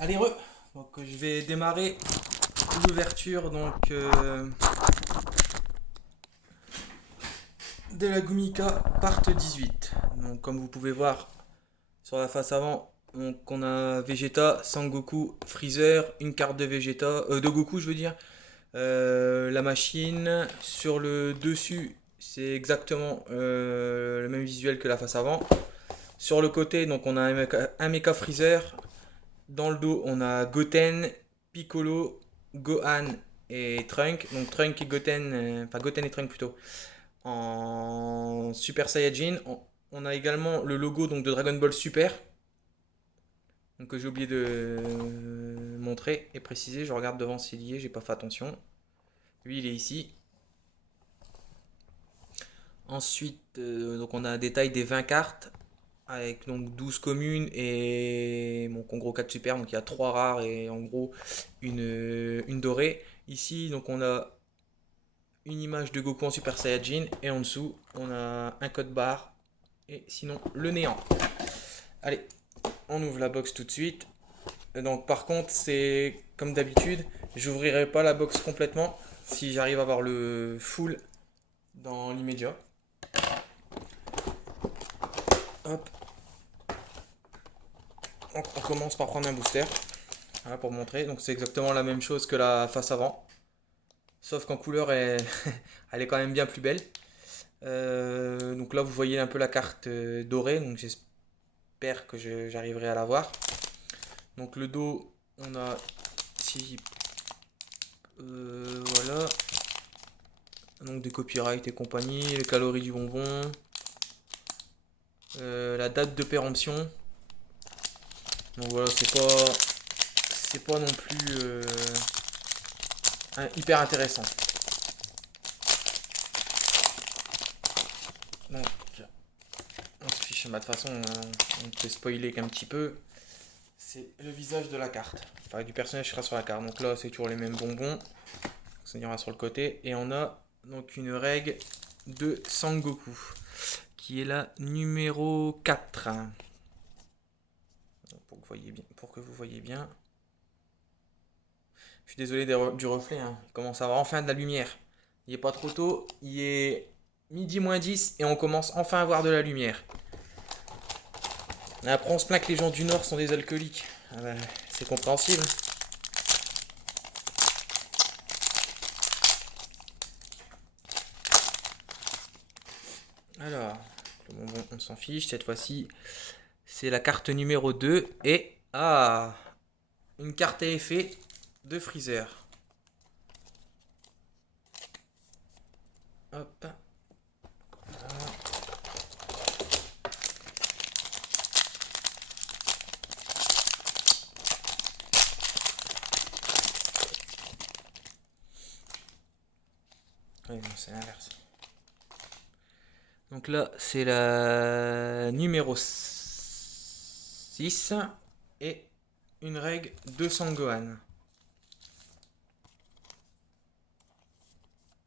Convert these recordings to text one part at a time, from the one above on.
Allez, donc je vais démarrer l'ouverture de la Gumika Part 18. Donc comme vous pouvez voir sur la face avant, donc on a Vegeta, Sangoku, Freezer, une carte de Vegeta, de Goku je veux dire, la machine. Sur le dessus, c'est exactement le même visuel que la face avant. Sur le côté, donc on a un mecha Freezer. Dans le dos, on a Goten, Piccolo, Gohan et Trunk. Donc Trunk et Goten, enfin Goten et Trunk plutôt, en Super Saiyajin. On a également le logo donc de Dragon Ball Super, donc que j'ai oublié de montrer et préciser. Je regarde devant s'il y est, j'ai pas fait attention. Lui, il est ici. Ensuite, donc on a un détail des 20 cartes avec donc 12 communes et bon, en gros 4 super, donc il y a 3 rares et en gros une dorée. Ici, donc on a une image de Goku en Super Saiyajin et en dessous, on a un code barre et sinon le néant. Allez, on ouvre la box tout de suite. Donc par contre, c'est comme d'habitude, j'ouvrirai pas la box complètement si j'arrive à avoir le full dans l'immédiat. Hop, on commence par prendre un booster. Voilà, pour montrer. Donc c'est exactement la même chose que la face avant. Sauf qu'en couleur, elle est quand même bien plus belle. Donc là, vous voyez un peu la carte dorée. Donc j'espère que j'arriverai à la voir. Donc le dos, on a ici, voilà. Donc des copyrights et compagnie, les calories du bonbon, la date de péremption. Donc voilà, c'est pas non plus hyper intéressant. Donc on se fiche, bah, de toute façon, on peut spoiler qu'un petit peu. C'est le visage de la carte, enfin du personnage qui sera sur la carte. Donc là, c'est toujours les mêmes bonbons. Ça ira sur le côté. Et on a donc une règle de Sangoku, qui est la numéro 4. Pour que vous voyez bien. Pour que vous voyez bien. Je suis désolé du reflet. Hein. Il commence à avoir enfin de la lumière. Il n'est pas trop tôt. Il est midi moins 10 et on commence enfin à avoir de la lumière. Et après, on se plaint que les gens du Nord sont des alcooliques. Ah bah, c'est compréhensible. Alors, le bonbon, on s'en fiche. Cette fois-ci, c'est la carte numéro 2. Et, une carte à effet de Freezer. Hop. Oui, non, c'est l'inverse. Donc là, c'est la numéro 6 et une règle de Sangohan.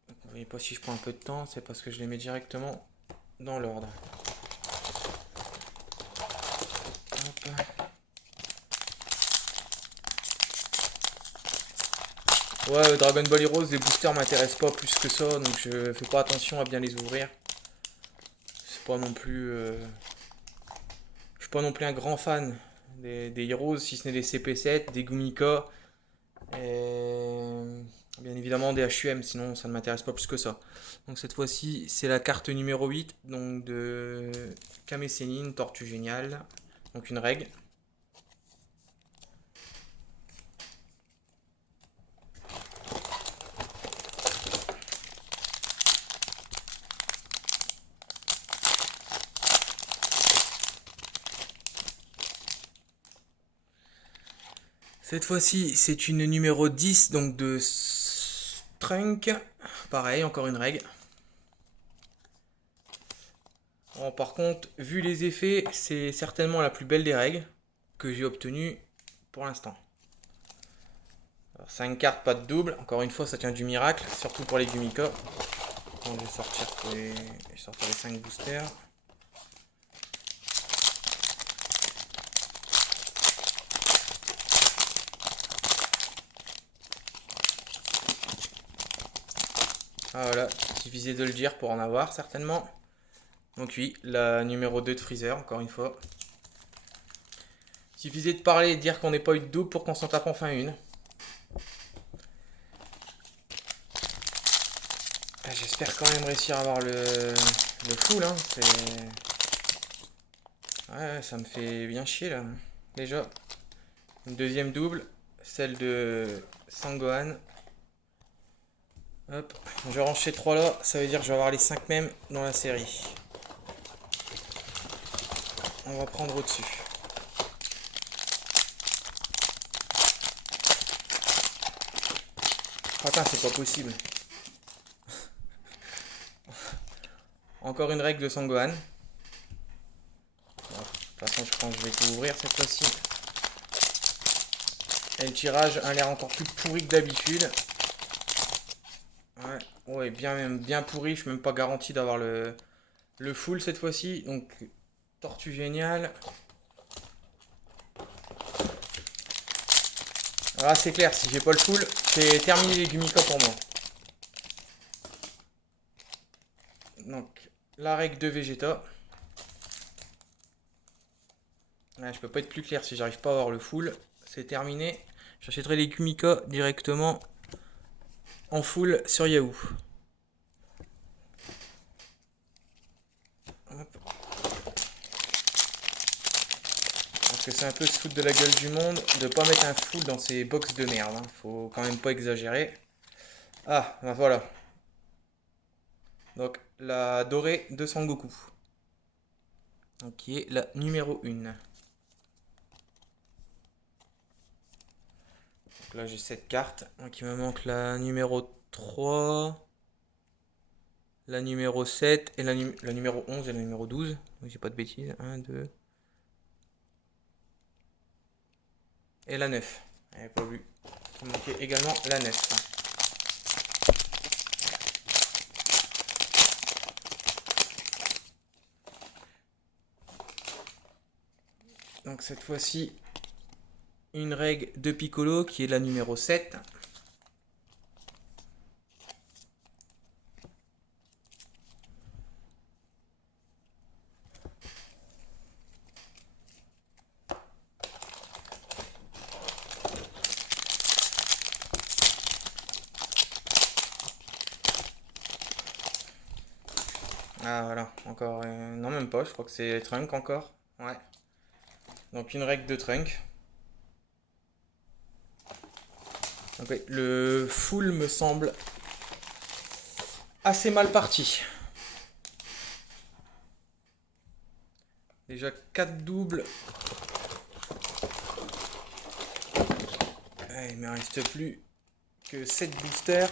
Vous voyez pas si je prends un peu de temps, c'est parce que je les mets directement dans l'ordre. Ouais, Dragon Ball Heroes, les boosters m'intéressent pas plus que ça, donc je fais pas attention à bien les ouvrir. C'est pas non plus. Je suis pas non plus un grand fan des Heroes, si ce n'est des CP7, des Gumika, et bien évidemment des HUM, sinon ça ne m'intéresse pas plus que ça. Donc cette fois-ci, c'est la carte numéro 8, donc de Kame Sennin, Tortue Géniale, donc une règle. Cette fois-ci, c'est une numéro 10, donc de Trunk. Pareil, encore une règle. Bon, par contre, vu les effets, c'est certainement la plus belle des règles que j'ai obtenues pour l'instant. 5 cartes, pas de double. Encore une fois, ça tient du miracle, surtout pour les Gumika. Je vais sortir les 5 boosters. Ah, voilà, il suffisait de le dire pour en avoir certainement. Donc oui, la numéro 2 de Freezer, encore une fois. Il suffisait de parler et de dire qu'on n'ait pas eu de double pour qu'on s'en tape enfin une. J'espère quand même réussir à avoir le full, hein. Ouais, ça me fait bien chier là. Déjà, une deuxième double, celle de Sangohan. Hop, je range ces trois là, ça veut dire que je vais avoir les 5 mêmes dans la série. On va prendre au-dessus. Putain, c'est pas possible. Encore une règle de Sangohan. Bon, de toute façon, je pense que je vais tout ouvrir cette fois-ci. Et le tirage a l'air encore plus pourri que d'habitude. Ouais, bien pourri. Je suis même pas garanti d'avoir le full cette fois-ci. Donc, tortue géniale. Ah, c'est clair, si j'ai pas le full, c'est terminé les Gumika pour moi. Donc, la règle de Vegeta. Ouais, je peux pas être plus clair si j'arrive pas à avoir le full. C'est terminé. J'achèterai les Gumika directement en full sur Yahoo. Hop. Parce que c'est un peu se foutre de la gueule du monde de pas mettre un full dans ces box de merde. Hein. Faut quand même pas exagérer. Ah, bah voilà. Donc, la dorée de Sangoku. Donc, qui est la numéro 1. Donc là, j'ai cette carte. Donc, il me manque la numéro 3, la numéro 7 et la numéro 11 et la numéro 12. Donc, j'ai pas de bêtises. 1, 2. Et la 9. J'avais pas vu. Il manquait également la 9. Donc cette fois-ci, une règle de Piccolo qui est la numéro 7. Ah voilà, encore... non même pas, je crois que c'est Trunk encore. Ouais. Donc une règle de Trunk. Donc ouais, le full me semble assez mal parti. Déjà 4 doubles. Ouais, il me reste plus que 7 boosters.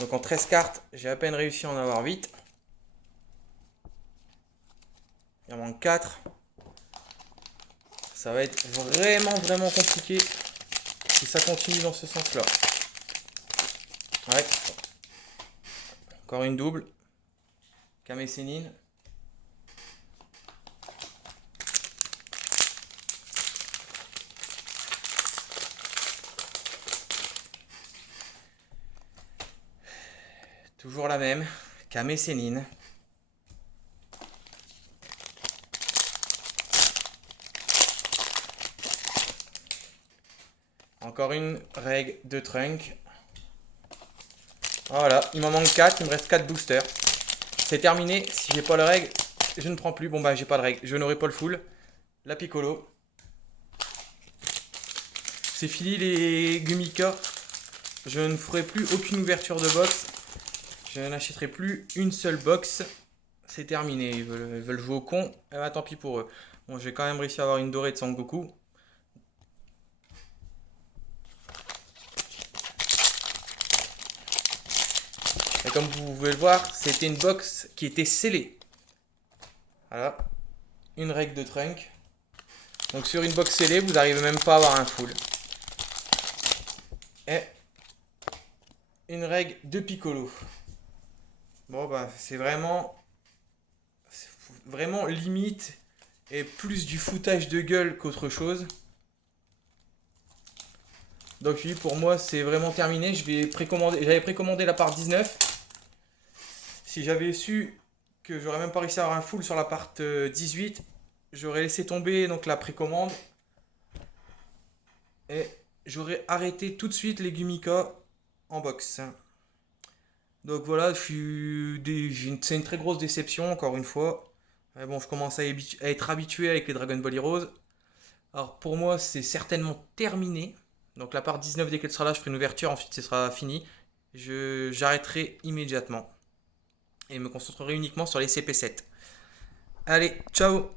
Donc en 13 cartes, j'ai à peine réussi à en avoir 8. Il en manque 4. Ça va être vraiment compliqué si ça continue dans ce sens-là. Ouais. Encore une double. Kame Sennin. Toujours la même. Kame Sennin. Encore une règle de Trunk. Voilà, il m'en manque 4, il me reste 4 boosters. C'est terminé, si j'ai pas la règle, je ne prends plus. Bon bah j'ai pas de règle, je n'aurai pas le full. La Piccolo. C'est fini les Gumika. Je ne ferai plus aucune ouverture de box. Je n'achèterai plus une seule box. C'est terminé, ils veulent jouer au con. Eh ben, tant pis pour eux. Bon, j'ai quand même réussi à avoir une dorée de Sangoku. Et comme vous pouvez le voir, c'était une box qui était scellée. Voilà. Une règle de Trunk. Donc sur une box scellée, vous n'arrivez même pas à avoir un full. Et une règle de Piccolo. Bon bah c'est vraiment limite et plus du foutage de gueule qu'autre chose. Donc oui, pour moi c'est vraiment terminé. J'avais précommandé la part 19. Si j'avais su que j'aurais même pas réussi à avoir un full sur la part 18, j'aurais laissé tomber donc la précommande et j'aurais arrêté tout de suite les Gumika en box. Donc voilà, c'est une très grosse déception encore une fois. Mais bon, je commence à être habitué avec les Dragon Ball Heroes. Alors pour moi, c'est certainement terminé. Donc la part 19, dès qu'elle sera là, je ferai une ouverture, ensuite ce sera fini. J'arrêterai immédiatement et me concentrerai uniquement sur les CP7. Allez, ciao!